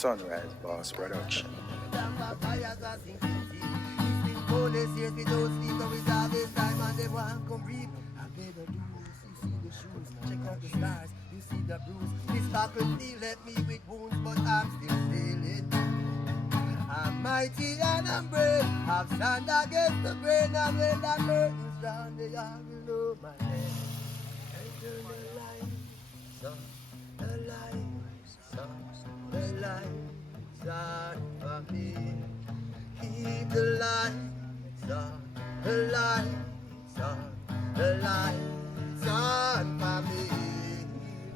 Sunrise Boss Production. Check out the stars, you see the bruise. This faculty left me with wounds, but I'm still feeling. I'm mighty and I'm brave. I've stand against the grain, and when the curtains down, they all below my head. Enter the light, son, the light, son, the lights on for me. Keep the lights on, the lights on, the lights on for me.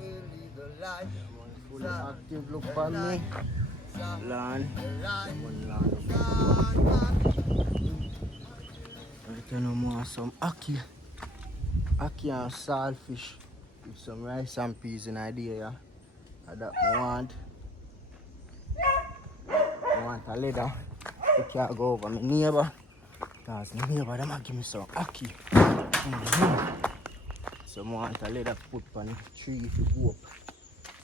Leave the light. Fully active, look for me. Land. One land. Right now, more some ackee. Ackee and saltfish with some rice and peas in idea. Yeah? And that I want a leather. I can't go over my neighbor. Because my neighbor them give me some ackee. So I want a leather put on the tree if you go up.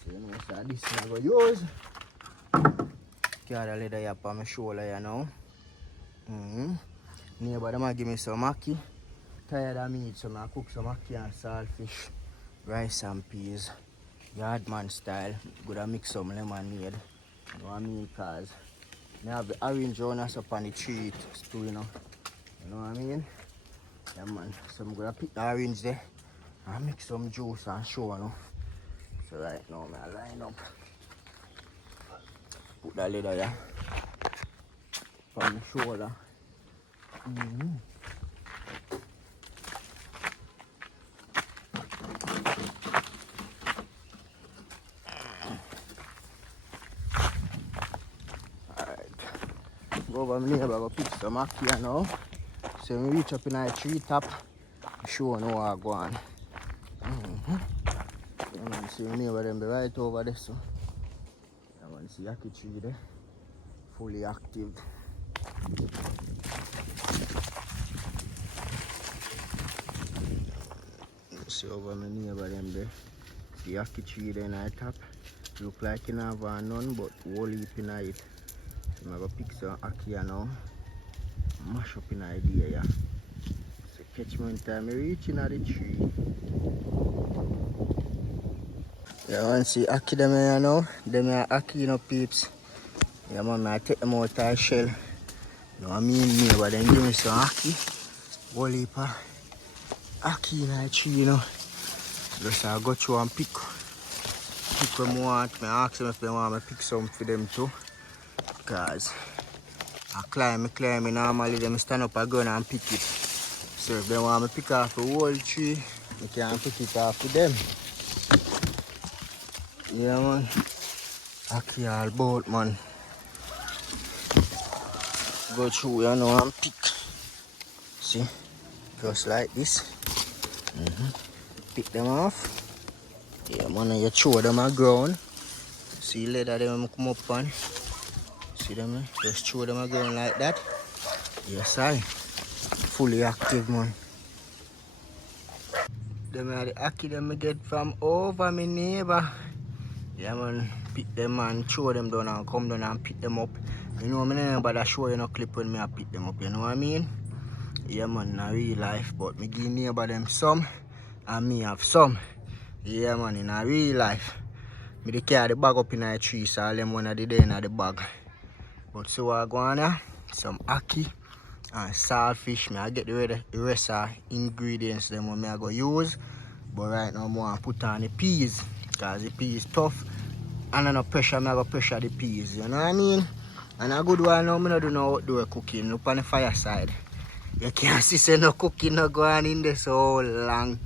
So you know, so this I'm going to use. Carry a leather here on my shoulder, you know. Neighbor them give me some ackee. Tired of meat, so I cook some ackee and saltfish, rice and peas, yardman style. Good to mix some lemonade. You know what I mean? Because I have the orange owners up on the tree too, you know. You know what I mean? Yeah, man. So I'm going to pick the orange there and mix some juice and show, you know. So right now, I line up. Put the leather there on the shoulder. Go over my neighbor, go pick some ackee now. So when we reach up in the tree top, show no what go on. Yeah, man, see my neighbor them be right over there, so. Yeah, man, see ackee tree there, fully active. See over my neighbor them there. See ackee tree there in the top. Look like you have none, but whole heap in it. So I'm going to pick some ackee now. Mash up in idea, yeah. So catch me in time, I reach in the tree. Yeah, man, see ackee them here now. Them are ackee, you know, peeps. Yeah, man, I take them out of the shell. You know what I mean? But then give me some ackee. Whole heap of ackee in the tree, you know. Just I go through and pick what I want. I ask them if they want me to pick some for them too. Because I climb normally, them stand up again and pick it. So if they want me to pick off the whole tree, I can pick it off with them. Yeah, man. Ackee all about, man. Go through, you know, and pick. See? Just like this. Pick them off. Yeah, man, you throw them on the ground. See later them come up on. See them, just throw them again like that. Yes, I fully active, man. Them are the ackee them I get from over my neighbor. Yeah, man, pick them and throw them down and come down and pick them up. You know, my neighbor that show you no clip when I pick them up, you know what I mean? Yeah, man, in real life, but me give neighbor them some and me have some. Yeah, man, in a real life. Me dey carry the bag up in the tree, so all them one of the day in the bag. But so what I go on here, some ackee and saltfish. I get the rest of ingredients them what I go use. But right now I want to put on the peas. Because the peas tough. And I no pressure, I go pressure the peas, you know what I mean? And a good one now, I don't do no outdoor cooking. Look on the fireside. You can't see say no cooking no go on in there so long.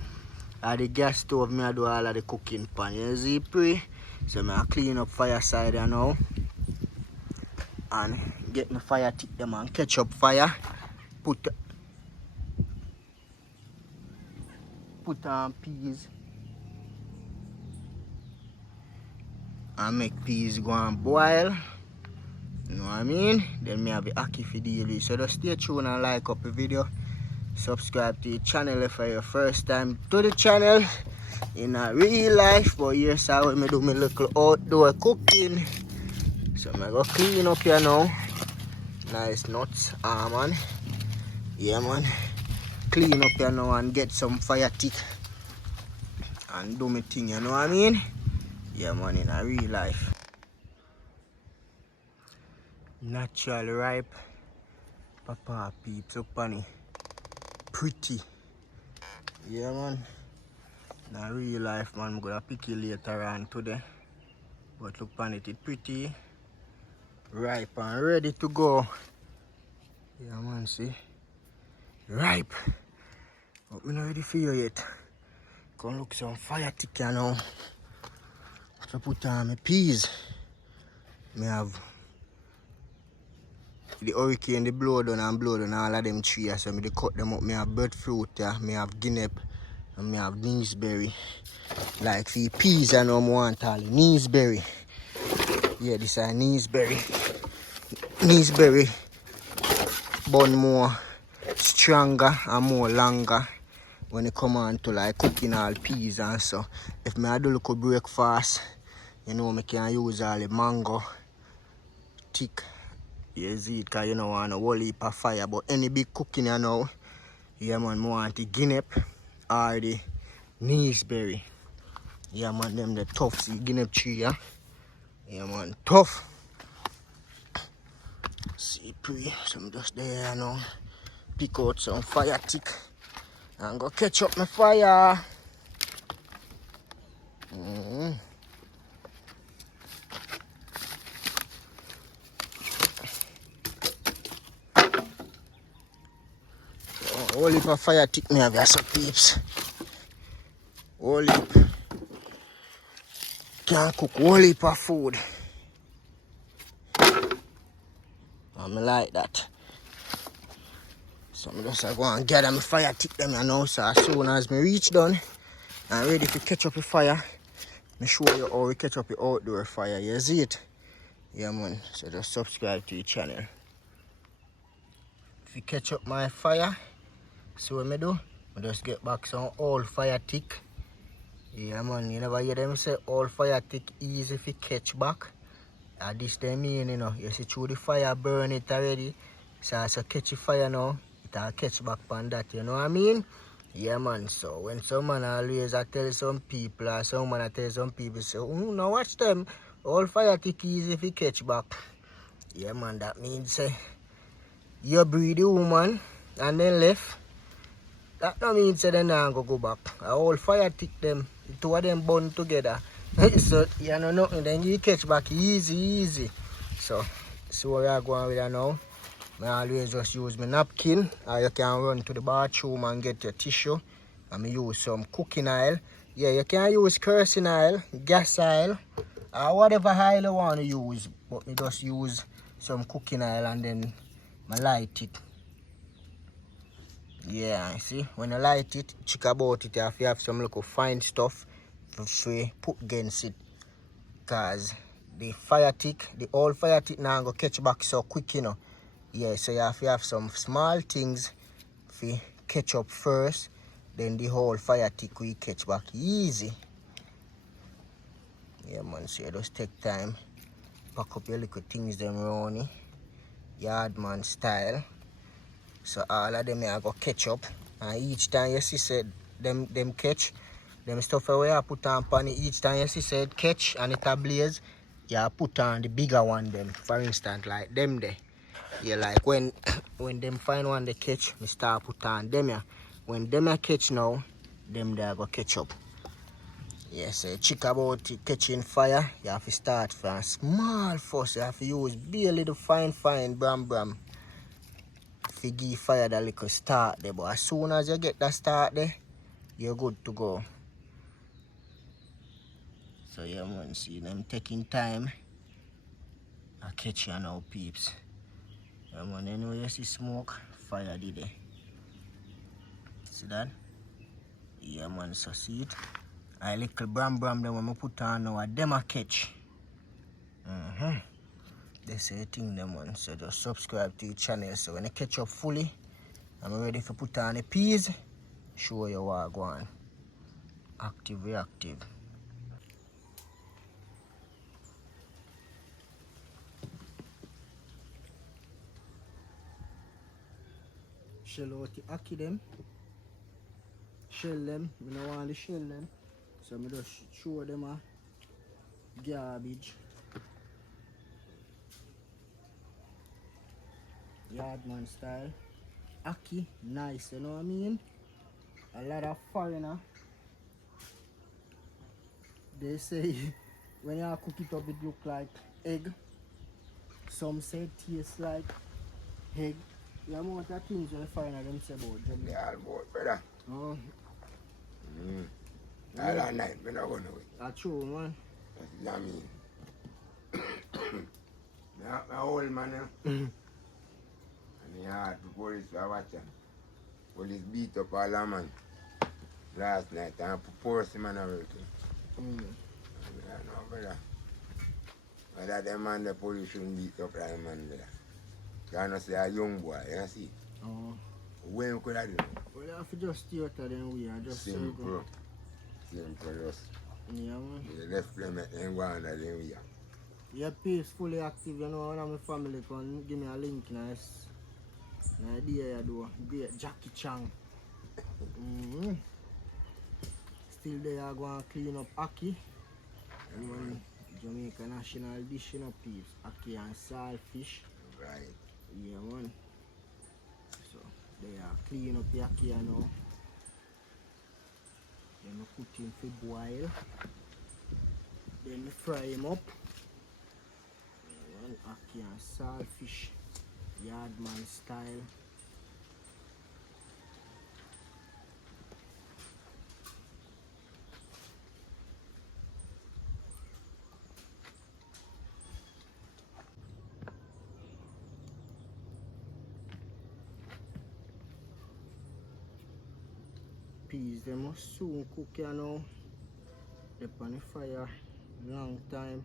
At the gas stove, I do all of the cooking pan. You see, pre? So I clean up fireside you now. And get my fire tip them and catch up fire. Put on peas. And make peas go and boil. You know what I mean? Then me have the ackee for daily. So just stay tuned and like up the video. Subscribe to the channel if it's your first time to the channel. In a real life. But here's how I do my little outdoor cooking. So I'm gonna clean up here now. Nice nuts, man. Yeah, man. Clean up here now and get some fire tick and do my thing, you know what I mean? Yeah, man, in a real life. Natural ripe papa peeps up on it. Pretty. Yeah, man. In a real life, man, I'm gonna pick it later on today. But look on it, it's pretty ripe and ready to go. Yeah, man, see? Ripe. But I'm not ready for you yet. Gonna look some fire tick here now. So put on my peas. Me have the hurricane, the blow down all of them trees. So me cut them up. Me have breadfruit, yeah. Me have guinea and me have gooseberry. Like for peas I know I want all the gooseberry. Yeah, this is gooseberry. Gooseberry bun more stronger and more longer when it come on to like cooking all peas and so. If me do look breakfast, you know me can use all the mango thick. You see it cause you know want a whole heap of fire. But any big cooking you know, yeah man, I want the guinea or the gooseberry. Yeah man, them the tough see guinea tree, yeah. Yeah man, tough. See pre, so I'm just there now. Pick out some fire tick and go catch up my fire. Whole heap of fire tick me have here, so peeps. Whole heap. Can't cook whole heap of food. And I like that. So I'm just go and gather my fire tick them here now. So as soon as I reach done and ready to catch up the fire, I show you how we catch up the outdoor fire. You see it? Yeah man. So just subscribe to the channel. If you catch up my fire, so what I do? I just get back some old fire tick. Yeah man, you never hear them say all fire tick easy if you catch back. And this they mean, you know, you see through the fire burn it already. So as you catch the fire now, it'll catch back on that, you know what I mean? Yeah man, so when someone always I tell some people or someone I tell some people say, now watch them, all fire tick easy if you catch back. Yeah man, that means you breed the woman and then left. That don't mean say they not go back. All fire tick them, the two of them burn together. So you know nothing, then you catch back easy. So what we are going with now. I always just use my napkin, or you can run to the bathroom and get your tissue. And I use some cooking oil. Yeah, you can use kerosene oil, gas oil, or whatever oil you want to use. But I just use some cooking oil and then I light it. Yeah, see, when you light it, check about it, if you have some little fine stuff for put against it. Because the fire tick, the old fire tick now go catch back so quick, you know. Yeah, so you have some small things for catch up first, then the whole fire tick will catch back easy. Yeah man, so you just take time, pack up your little things them around it, yard man style. So all of them I go catch up, and each time you see said them catch, them stuff where I put on pan each time you see said catch and it a blaze, you put on the bigger one them. For instance, like them there. Yeah, like when them find one they catch, me start put on them here. When them a catch now, them there go catch up. Yeah, so check about it, catching fire, you have to start from small first. You have to use be a little fine bram. If you give fire that little start there, but as soon as you get that start there, you're good to go. So yeah man, see them taking time. I catch you now peeps. Yeah man, anyway you see smoke, fire did it. See that? Yeah man, so see it? I little bram them when I put on now, them a catch. They say thing them one, so just subscribe to the channel so when I catch up fully, I'm ready to put on the peas, show you what I go on. Active, reactive. shell out the ackee them. Shell them. I don't want to shell them. So I just show them a garbage. Yardman style. Ackee, nice, you know what I mean? A lot of foreigner. They say when you cook it up, it look like egg. Some say it tastes like egg. You know what things when the foreigner them say about Jamaica? They all both, brother. Oh. All that night, we're not going to wait. That's true, man. That's what I mean. My old man, and he had the police were watching. Police beat up all that man last night and force him and everything. I know, brother. But that the man, the police shouldn't beat up that man there. You know, say a young boy, you see? Oh. When could I do? Well, you have to just stay out of them way and just Simple. Simple, just. Yeah, man. The left them and go under them way. Your page fully active, you know, one of my family can give me a link, nice. An idea you do. Great Jackie Chang. Still there, I go and clean up Ackee. And Jamaica national dish, you know, peeps. Ackee and SaltFish. Right. Yeah, man. So, they are clean up the Ackee now. Then I put him for boil. Then I fry him up. Yeah, Ackee and SaltFish. Yardman style. Peas, they must soon cook, you know. They're on the fire long time.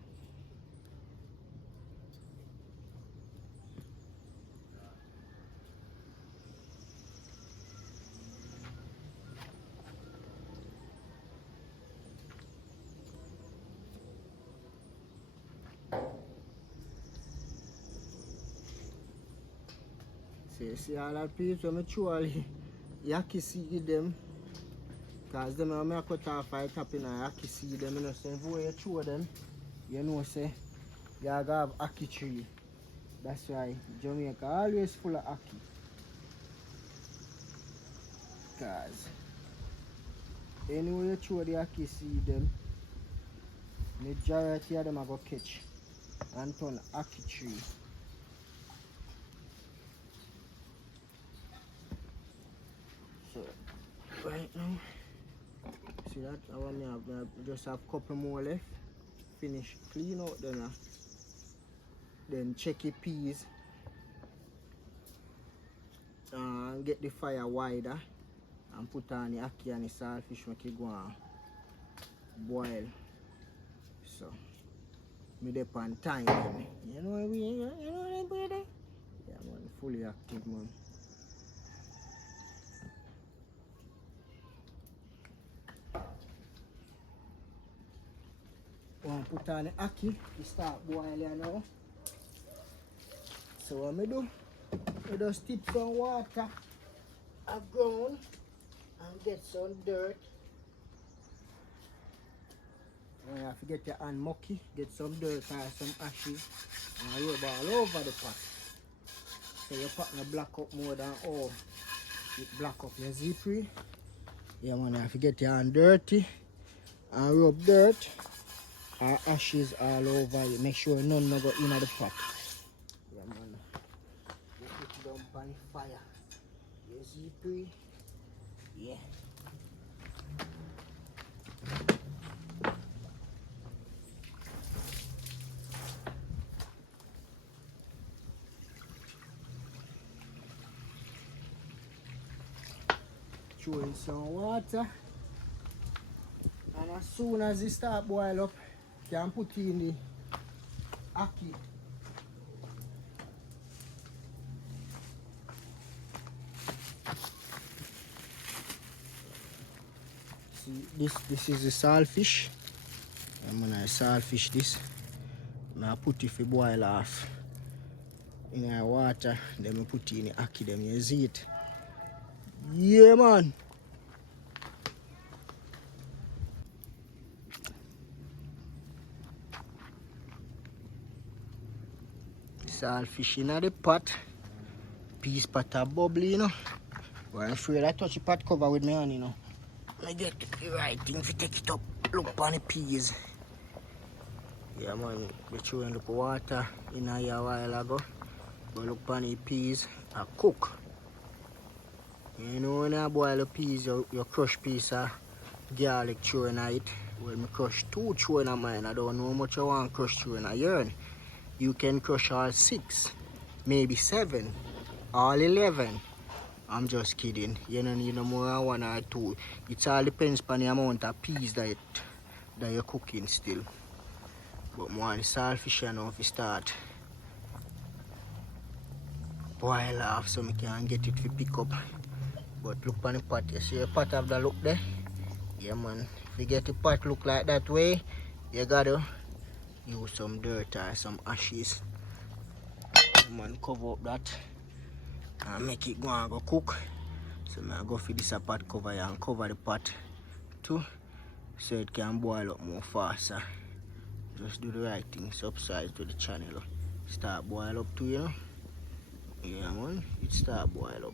See all that peas, when I truly Ackee seed them. Because them when I cut off I tap in a Ackee seed them, you know, so if you throw them, you know say you have Ackee tree. That's why Jamaica always full of Ackee. Because anyway you throw the Ackee seed them, majority of them are going to catch and turn Ackee tree. So right now, see that? I want me have just have a couple more left. Finish clean out them. Then check your peas and get the fire wider and put on the Ackee and the SaltFish, make it go and boil. So me dep on time. You know what you know what brother? Yeah man, fully active man. Want to put on the Ackee to start boiling now. So what I do, I just tip some water ground and get some dirt. And you have to get your hand mucky, get some dirt or some ashes and rub all over the pot. So your pot no black up more than all. It black up your zippery. Yeah man, you have to get your hand dirty and rub dirt or ashes all over you. Make sure none no go in the pot. Yeah man. You put it on the fire. Your zippery. Yeah. Throw in some water, and as soon as it start boil up, you can put in the Ackee. See, this is the SaltFish. I'm gonna SaltFish this. I'm gonna put it for boil off in the water. Then I put in the Ackee. Then you see it. Yeah, man. Saltfish in the pot. Peas pot are bubbly, you know. But I'm afraid I touch the pot cover with my hand, you know. I get the right thing to take it up. Look on the peas. Yeah, man. We throwing look water in here a while ago. But look on the peas. I cook. You know, when I boil the peas, you crush piece of garlic through in it. Well, me crush 2 through in mine. I don't know how much I want crush through in a yarn. You can crush all 6, maybe 7, all 11. I'm just kidding. You don't need no more than 1 or 2. It all depends on the amount of peas that you're cooking still. But more the saltfish now if you start boil off so I can get it to pick up. But look on the pot. You see the pot have the look there? Yeah, man. If you get the pot look like that way, you gotta use some dirt or some ashes. Yeah, man, cover up that and make it go and go cook. So I go for this pot cover here and cover the pot too, so it can boil up more faster. Just do the right thing, subside to the channel. Start boil up too, you know. Yeah, man, it start boil up.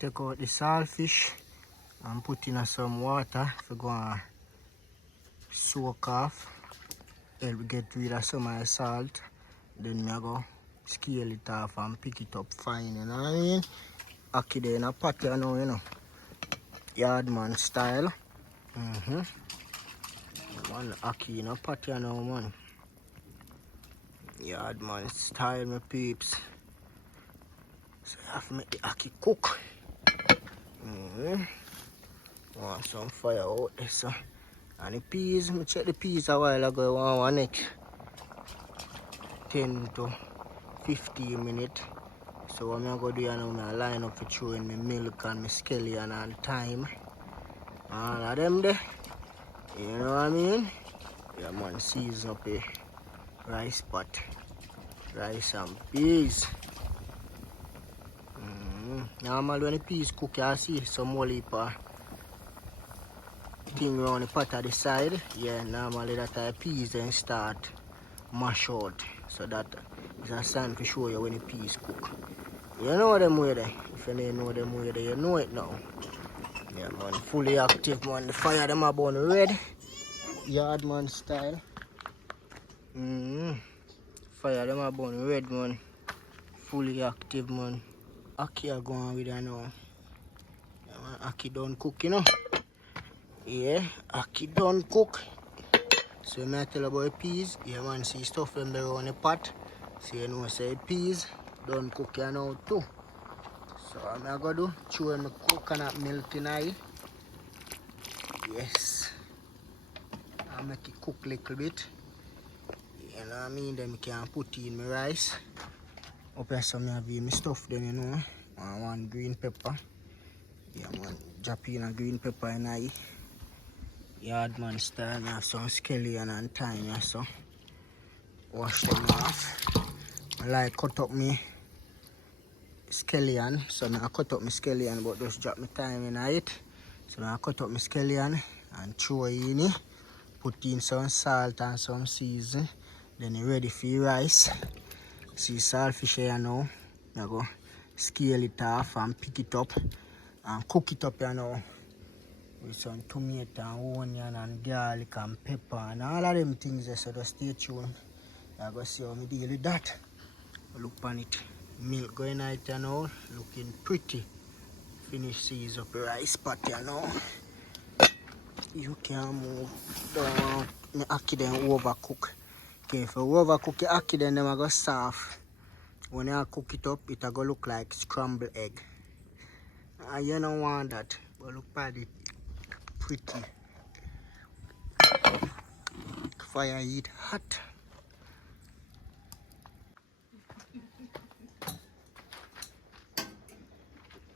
Take out the saltfish and put in some water for go and soak off. Help get rid of some of the salt. Then I go scale it off and pick it up fine, you know what I mean? Ackee there in a pot you know, Yardman style. Man, ackee in a pot you know, man. Yardman style, my peeps. So you have to make the ackee cook. Want some fire out there, so. And the peas, I check the peas a while ago, one neck 10 to 15 minutes. So what I'm going to do now, I line up for throwing my milk and my scallion and thyme. All of them there. You know what I mean? Yeah, man, season up a rice pot. Rice and peas. Normally when the peas cook, you see some whole heap of thing around the pot at the side. Yeah, normally that the peas then start mash out. So that is a sign to show you when the peas cook. You know them way there. If you don't know them way there, you know it now. Yeah, man, fully active, man. The fire them are burn red. Yardman style. Fire them are burn red, man. Fully active, man. Ackee are going with her now. Yeah, man, Ackee done cook, you know. Yeah, Ackee done cook. So I tell you about peas. Yeah, man, see stuff them there on the pot. So you know, say peas done cook you now too. So I'm going to do throw my coconut milk in it. Yes. I'll make it cook a little bit. You know what I mean? Then I can put in my rice. Up here some have my stuff then, you know. One green pepper. Yeah man, drop in a green pepper in I. Yard man style, I have some scallion and thyme, yeah, so wash them off. I like cut up me scallion, so I cut up my scallion but just drop my thyme in it. So I cut up my scallion and throw it in it. Put in some salt and some season. Then you ready for your rice. See saltfish here now. I go scale it off and pick it up and cook it up here now. With some tomato and onion and garlic and pepper and all of them things there, so just stay tuned. I go see how I deal with that. Look on it. Milk going out here now, looking pretty. Finish season up the rice pot here now. You can move down. The ackee then overcook. Okay, if you overcook the ackee then them go soft. When you cook it up, it go look like scrambled egg. And you don't want that. But look at it. Pretty. Fire heat hot.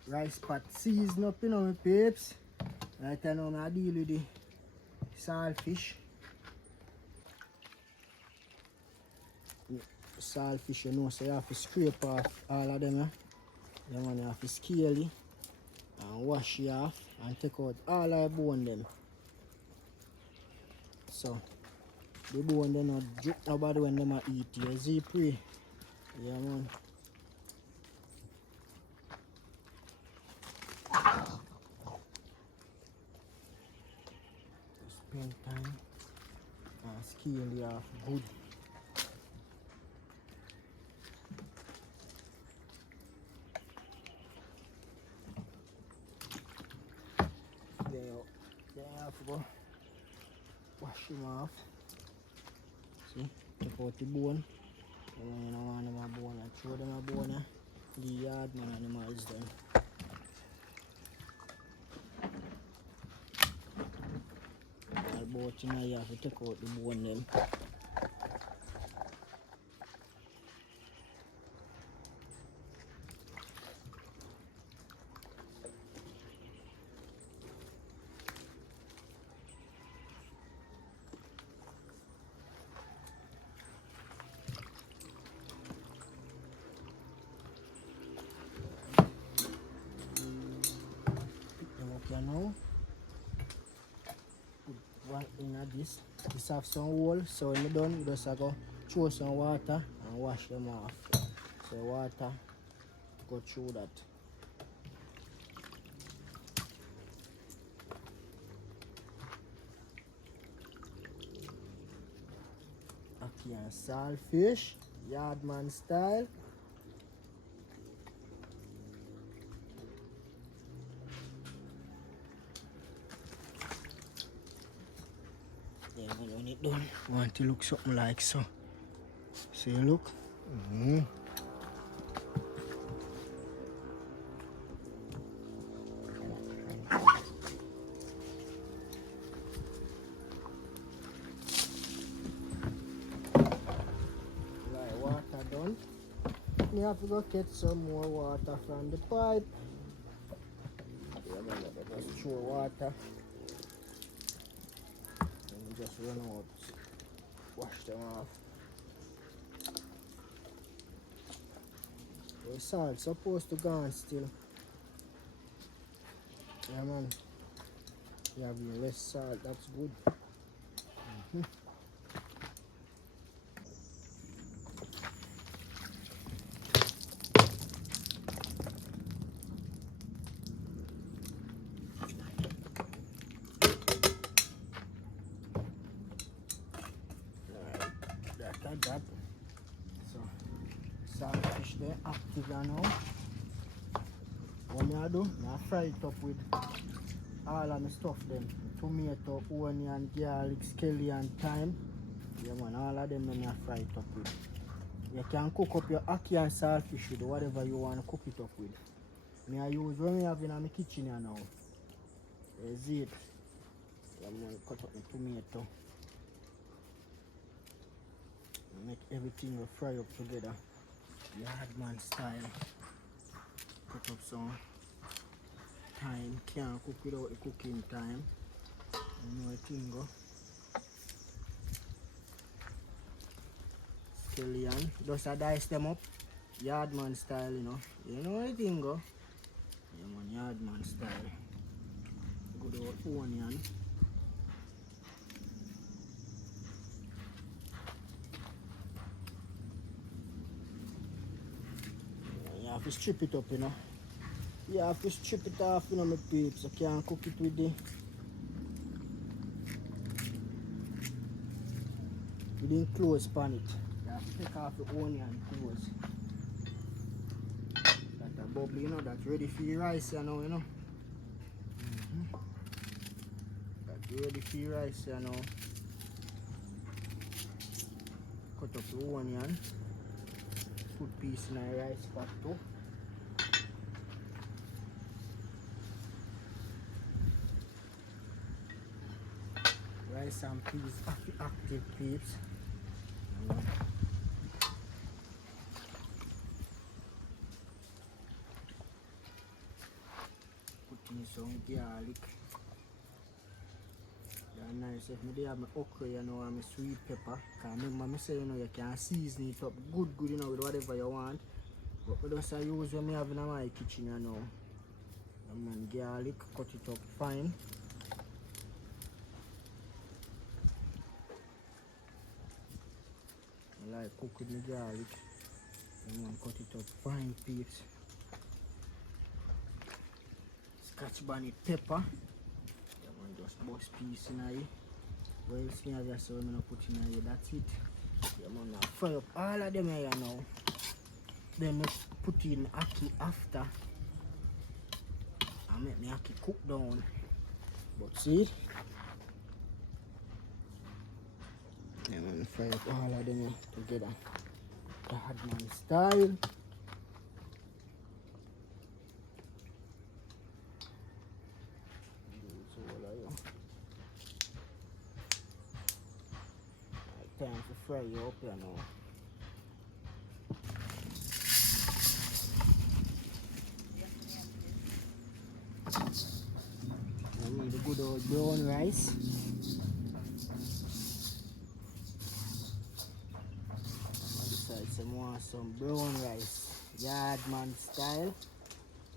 Rice pot seasoned up, you know, my peeps. Right now I deal with the saltfish. Saltfish, you know, so you have to scrape off all of them. Then you have to scale it and wash it off and take out all the bone them. So the bone they not drip nobody when them eat. You see pre. Yeah man. Spend time and scale it off good. Then you have to go wash him off. See, take out the bone. And when you don't want them a bone, I throw them a bone. The yard man animals then. All about you know, you have to take out the bone them. You know, put one in this. This have some hole, so when you're done, you just go throw some water and wash them off. So water go through that. Ackee and saltfish, yardman style. Yeah, when it done, you want to look something like so. See, look. Like water done. You have to go get some more water from the pipe. Yeah, man, just throw water. And just run out. Wash them off. The salt supposed to go on still. Yeah man. You have less salt, that's good. Alright, that. So saltfish there active now. What I do, I fry it up with all of my stuff then. Tomato, onion, garlic, scallion, thyme. Yeah man, all of them I fry it up with. You can cook up your ackee and saltfish with whatever you want to cook it up with. I use what I have in my kitchen here now. There's it. I'm going to cut up the tomato. Make everything fry up together. Yardman style. Cut up some thyme. Can't cook without the cooking time. You know the thing go. Scallion. Just a dice them up. Yardman style, you know. You know the thing go. Yeah man, Yardman style. Good old onion. You have to strip it up, you know. You have to strip it off, you know, my peeps. I can't cook it with the close pan it. You have to take off the onion close. That a bubble, you know, that's ready for your rice, you know. That's ready for your rice, you know. Cut up the onion. Put piece in a rice pot too. Rice and peas active peeps. Put in some garlic. That's nice. If I have my okra, you know, and my sweet pepper. Because remember I say, you know, you can season it up good, you know, with whatever you want. But I just use what I have in my kitchen, you know. And then garlic, cut it up fine. I like cook with the garlic. And then cut it up fine, peeps. Scotch bonnet pepper. Yeah, man, just bust piece in here. Well, see, I just I'm gonna put in here. That's it. Yeah, man, now fry up all of them here now. Then I put in ackee after. I make my ackee cook down. But see, yeah, man, fry up all of them together. Yardman style. Time to fry you up here now. I need the good old brown rice. I decide some brown rice. Yardman style.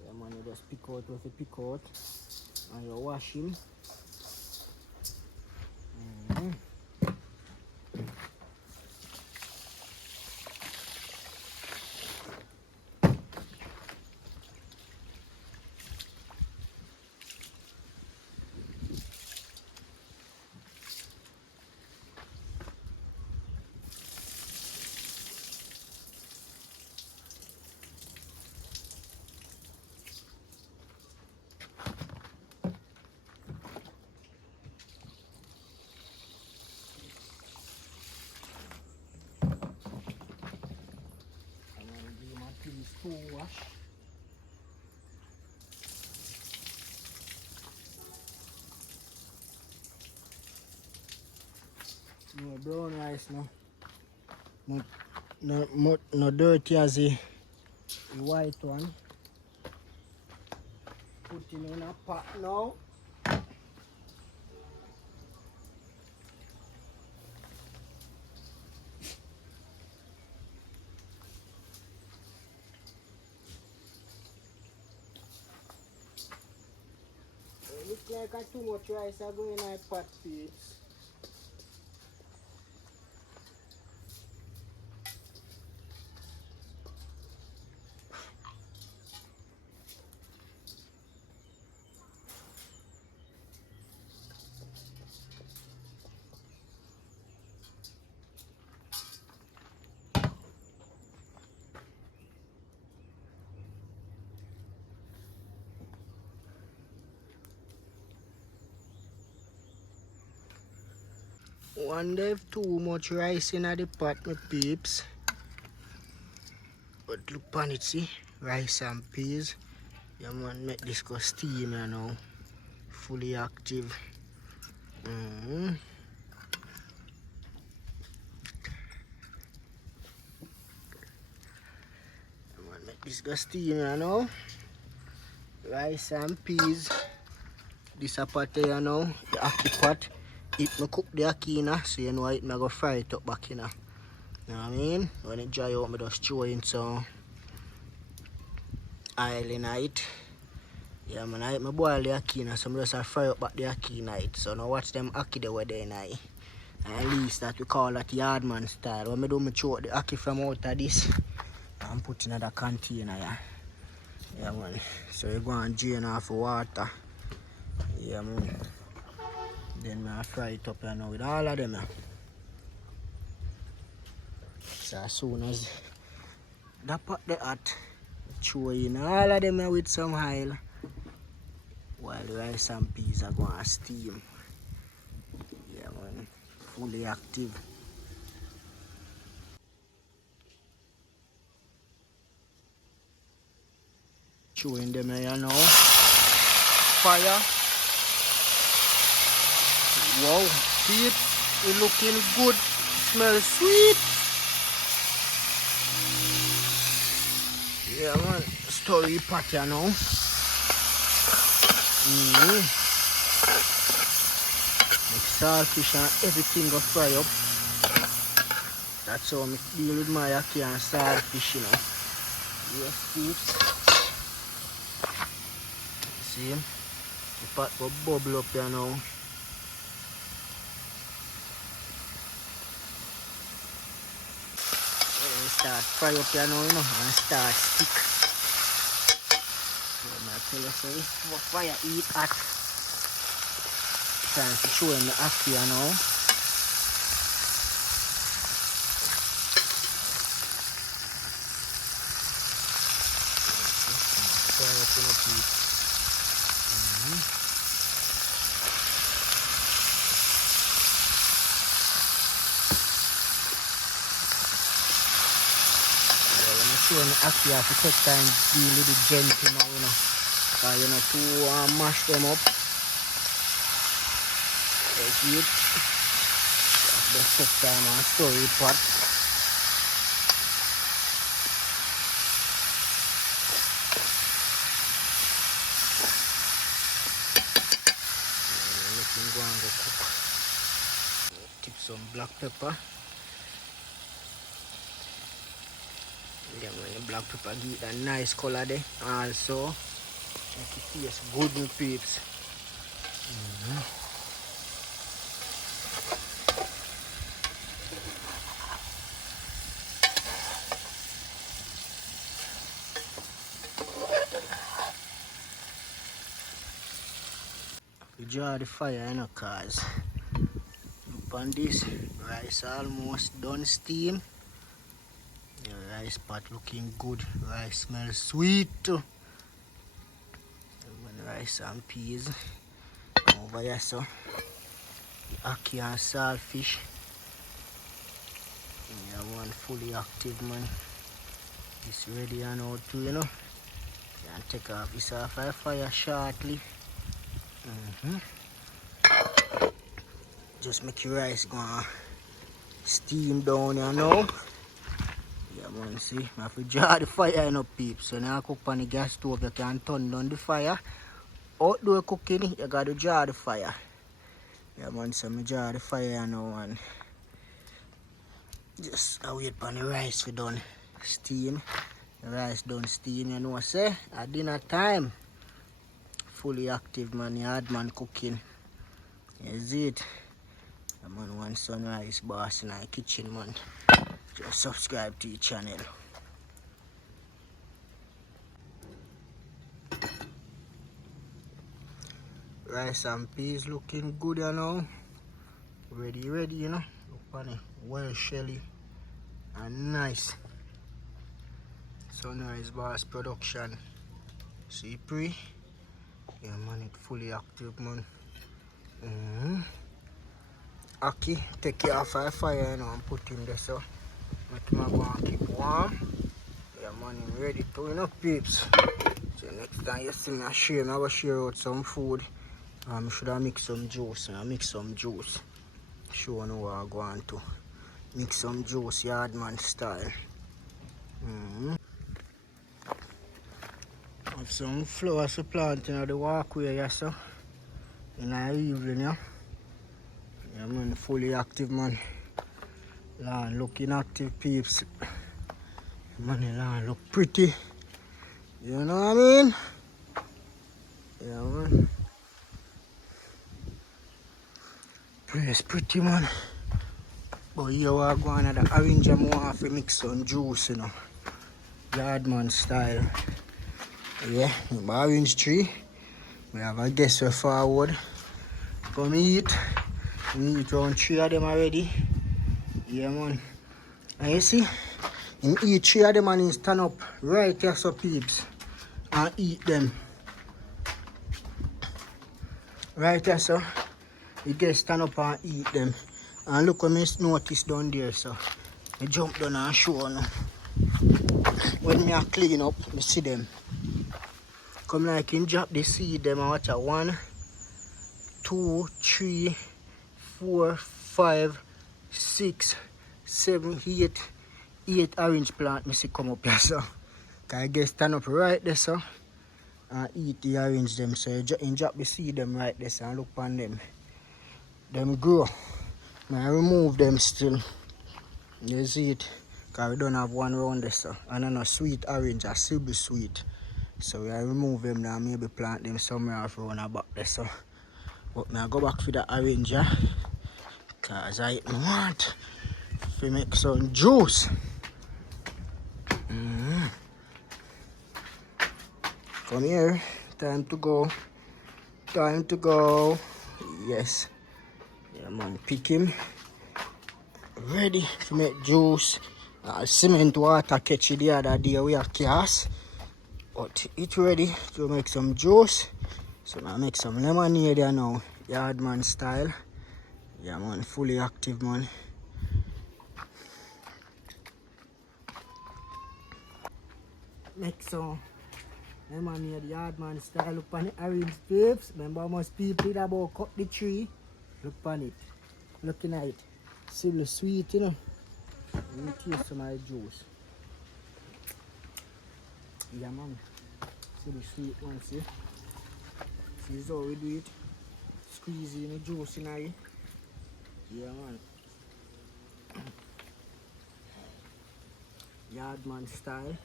Yeah, man, you just pick out what you pick out. And you wash him. Full wash. No brown rice no dirty as the white one. Put it in a pot now. It looks like too much rice are going in a pot, peeps. Wonder if too much rice in the pot, my peeps. But look on it, see? Rice and peas. Yeah, man, make this go steam you know. Fully active. This got steam, you know. Rice and peas. This a pot here now, the ackee pot. It me cook the ackee in, so you know it me go fry it up back in. You know what I mean? When it dry out, me just throw in some oil in it. Yeah man, I boil the ackee in, so I just fry up back the ackee in it. So now watch them ackee the way they in it. At least that we call that yardman style. When I do, me throw the ackee from out of this and put in another container. Yeah man. So you go and drain off the water. Yeah man. Then I fry it up here now with all of them. So as soon as the pot the hot, throw in all of them with some oil while the rice and peas are going to steam. Yeah man, fully active. Throwing them here now. Fire. Wow, see it? It's looking good. Smells sweet. Yeah man, story pot here now. Make saltfish and everything go fry up. That's how I deal with my ackee and saltfish, you know. Yes, peeps. See? The pot will bubble up here now. Start fry up here now, you know, and start stick. So I tell you, say, fire eat hot. Time to show him the ackee here now. Fry up in a piece. When the ackee you have to take time to deal with it gently now, you know. Because you know, to mash them up. That's it. Just take time and stir it pot. Let him go and go cook. Tip some black pepper. Yeah man, the black pepper give it a nice color there. Also, make it taste good with peeps. We draw the fire, you know, cause look on this, rice almost done steam. The rice pot looking good. Rice smells sweet too. Rice and peas over here, so the ackee and saltfish. Yeah, one fully active man. It's ready and out too, you know. Can take off this off our fire shortly. Just make your rice go and steam down here now. Yeah man, see, I have to draw the fire in up peeps. So now I cook on the gas stove, you can turn down the fire. Outdoor cooking, you got to draw the fire. Yeah man, so I draw the fire now and just I wait for the rice to done steam. The rice done steam, you know, say at dinner time. Fully active man, hard man cooking. Is it? Yeah man, one sunrise boss in the kitchen man. Just subscribe to the channel. Rice and peas looking good, you know. Ready, you know. Look on it, well shelly and nice. Sunrise boss production. See pre? Yeah man, it fully active man. Ackee, take it off our fire, you know, and put in there so make him go and keep warm. Yeah man, I'm ready to, you know, peeps. So next time you see me I share, I will share out some food. I should have mix some juice. Show you what I go on to. Mix some juice, yard man style. Have some flowers to plant in the walkway, yeah, so. In the evening, yeah. Yeah, man, fully active, man. Lawn looking active, peeps. Man, the lawn look pretty. You know what I mean? Yeah, man. Place pretty, man. But here we are going at the orange and more have to mix some juice, you know. Yardman style. Yeah, my orange tree. We have a guest way forward. Come eat. We eat around 3 of them already. Yeah, man. And you see, in each 3 of them, man, he stand up right here, so peeps, and eat them. Right here, so. You get stand up and eat them. And look what I notice down there, so. I jump down and show now. When me a clean up, I see them. Come like in drop the seed them and watch a 1, 2, 3, 4, 5, 6, 7, 8. 8 orange plant me see come up here, so. Cause I get stand up right there, so. And eat the orange them, so you drop the seed them right there, so and look on them. Them grow. I remove them still. You see it? Because we don't have one round there, so. And then a sweet orange, a silver sweet. So we remove them now, maybe plant them somewhere else around the back there, so. But I go back for the orange, yeah. Because I want to make some juice. Come here. Time to go. Time to go. Yes. Yeah, man, pick him. Ready to make juice. Cement water catch it the other day we have cast. But it's ready to make some juice. So I make some lemonade here now. Yardman style. Yeah, man, fully active, man. Make some lemonade Yardman style. Look on the orange grapes. Remember how much people did about cut the tree. Look on it. Looking at it. Still sweet, you know. Let me taste some of the juice. Yeah, man. See the sweet one, see? See this how we do it. Squeeze in the juice in it. Yeah, man. Yardman style.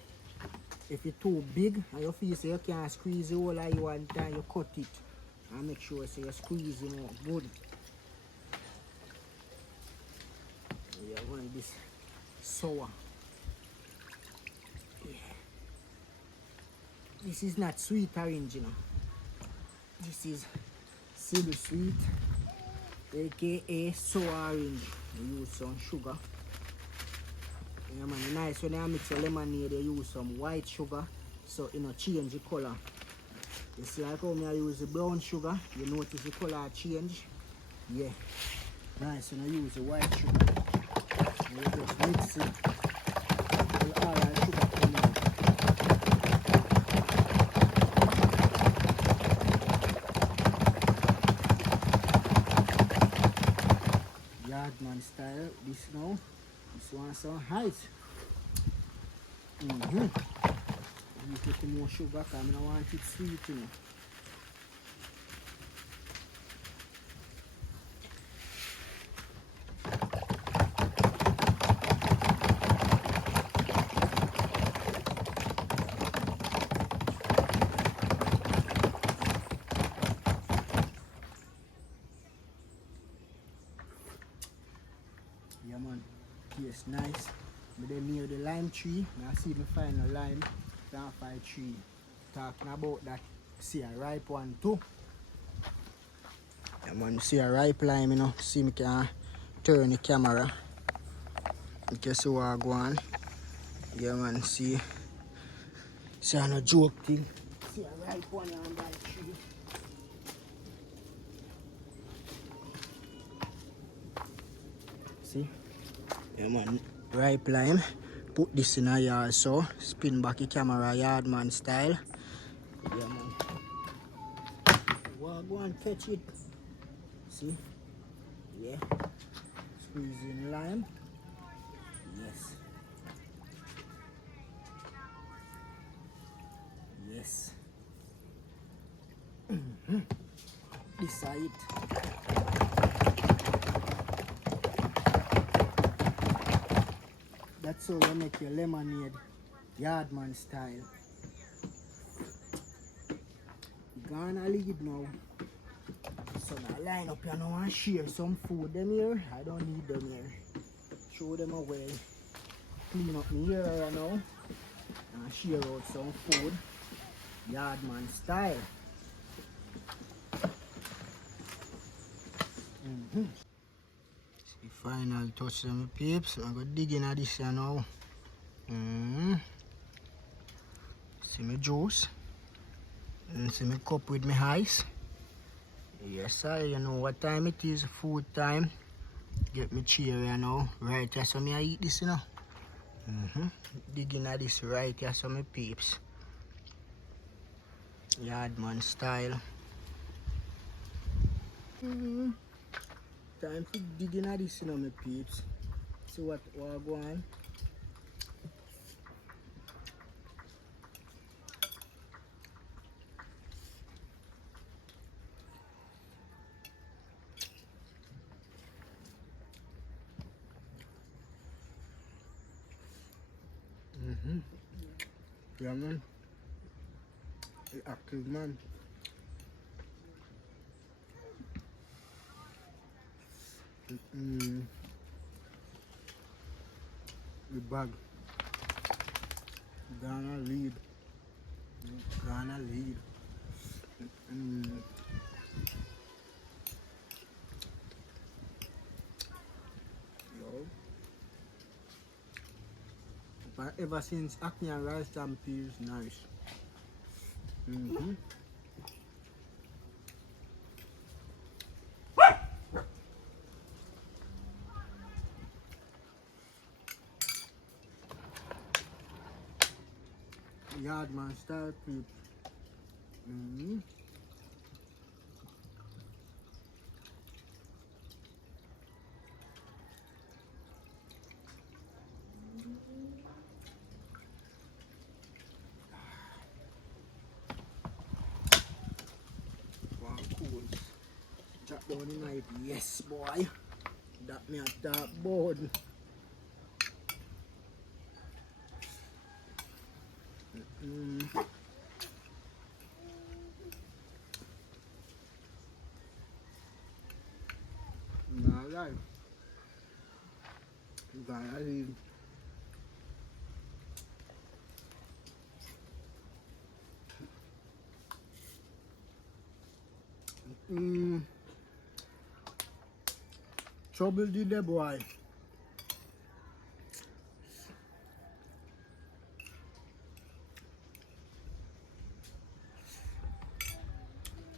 If it's too big and you feel so you can't squeeze the whole of it one time, you cut it. And make sure so you squeeze it out good. Yeah, man, this sour. Yeah. This is not sweet orange, you know. This is silver sweet, aka sour orange. You use some sugar. Yeah, man, nice when you mix a lemonade, you use some white sugar, so you know change the color. You see like how I use the brown sugar, you notice the color change. Yeah, nice when I use the white sugar. You just mix it. All that sugar come out. Yardman style, this now. This one so hot. You put more sugar because I don't want it sweet, you know. Yeah, man. Yes, nice. But then near the lime tree, I see me find a lime. Can't find tree. Talking about that. See a ripe one too. Yeah, man. See a ripe lime, you know. See me can turn the camera. You can see what I go on. Yeah, man. See a no joke thing. See a ripe one on that tree. See? Yeah, man. Ripe lime. Put this in a yard, so spin back the camera Yardman style. Yeah, man. Well, go and fetch it. See? Yeah. Squeeze in lime. Yes. Yes. this side. That's how you make your lemonade, yardman style. Gonna leave now. So now line up here now and share some food them here. I don't need them here. Show them a way. Clean up me area now. And share out some food. Yardman style. See final touch them peeps. I'm gonna dig in at this here now. See my juice. And see my cup with my ice. Yes sir, you know what time it is, food time. Get me chair here now. Right here, so me I eat this, you know. Digging at this right here, so my peeps. Yardman style. Time for digging at this, you know, my peeps. See what go on. Yeah man. The active man. The bag. Gonna lead. Gonna lead. Yo. But ever since Ackee and Rice&peas, nice. Yardman style peeps. One cool. Drop down the knife. Yes boy. That me a top board. Nah lie. Gonna leave. Trouble did the boy.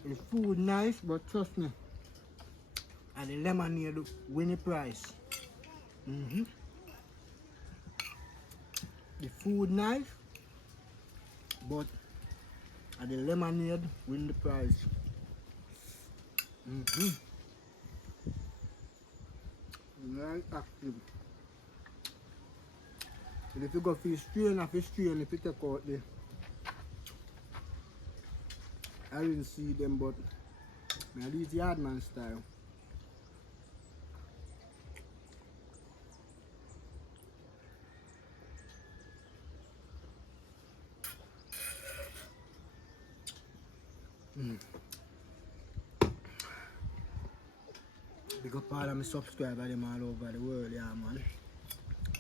The food nice, but trust me, and the lemonade win the prize. The food nice, but and the lemonade win the prize. Very active. And if you go for strain, if you take out the, I didn't see them, but I did yardman style. Big up all of my subscribers them all over the world, yeah man.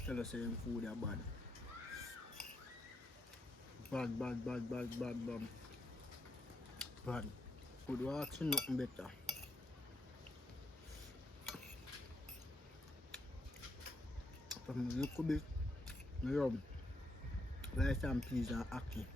Tell us them food are bad. Bad. Could you ask nothing better? From a little bit, rub Rice&peas and Ackee.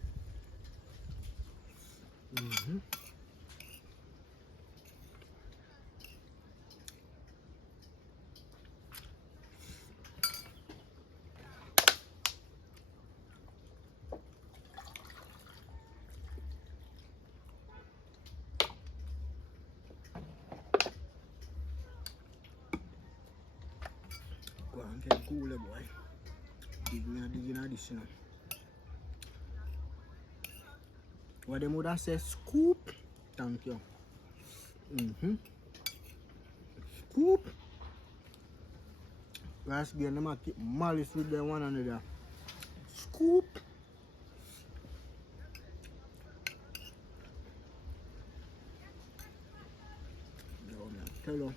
Go and get cooler boy. Digging at this, you know. What them would have said, scoop? Thank you. Scoop. Rice again, them a keep malice with them one another. Scoop. Yo, man, tell you.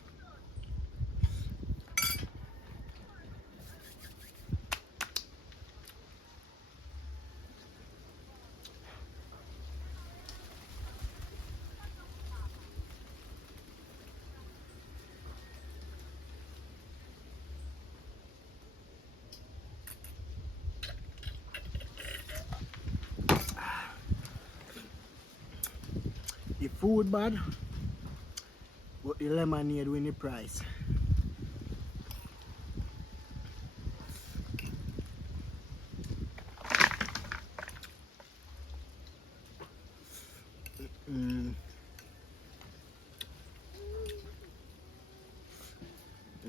The food bad, but the lemonade win the prize.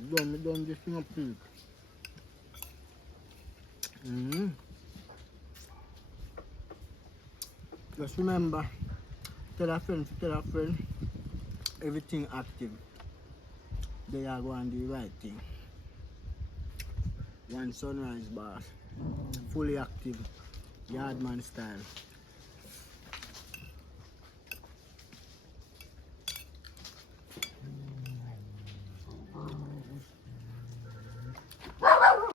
Me done this thing up quick. Just remember, tell a friend, everything active. They are going to do the right thing. One sunrise bar, fully active, yardman style.